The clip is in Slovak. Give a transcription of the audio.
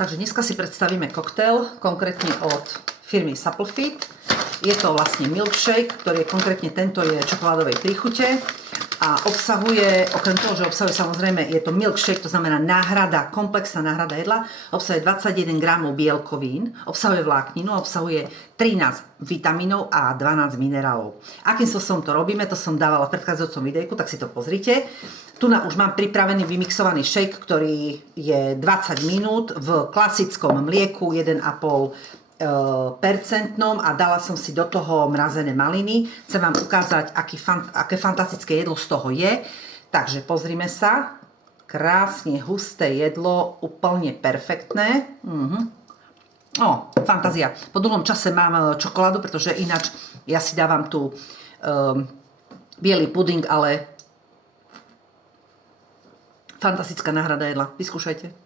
Takže dneska si predstavíme koktail, konkrétne od firmy Supplefit. Je to vlastne milkshake, ktorý je konkrétne tento je čokoládovej príchute a obsahuje, okrem toho, že obsahuje samozrejme, je to milkshake, to znamená náhrada, komplexná náhrada jedla, obsahuje 21 gramov bielkovín, obsahuje vlákninu, obsahuje 13 vitamínov a 12 minerálov. Akým spôsobom to robíme, to som dávala v predchádzajúcom videjku, tak si to pozrite. Tu už mám pripravený vymixovaný shake, ktorý je 20 minút v klasickom mlieku 1,5% a dala som si do toho mrazené maliny. Chcem vám ukázať, aké fantastické jedlo z toho je. Takže pozrime sa. Krásne husté jedlo, úplne perfektné. Fantázia. Po dlhom čase mám čokoládu, pretože ináč ja si dávam tu biely puding, ale fantastická náhrada jedla. Vyskúšajte.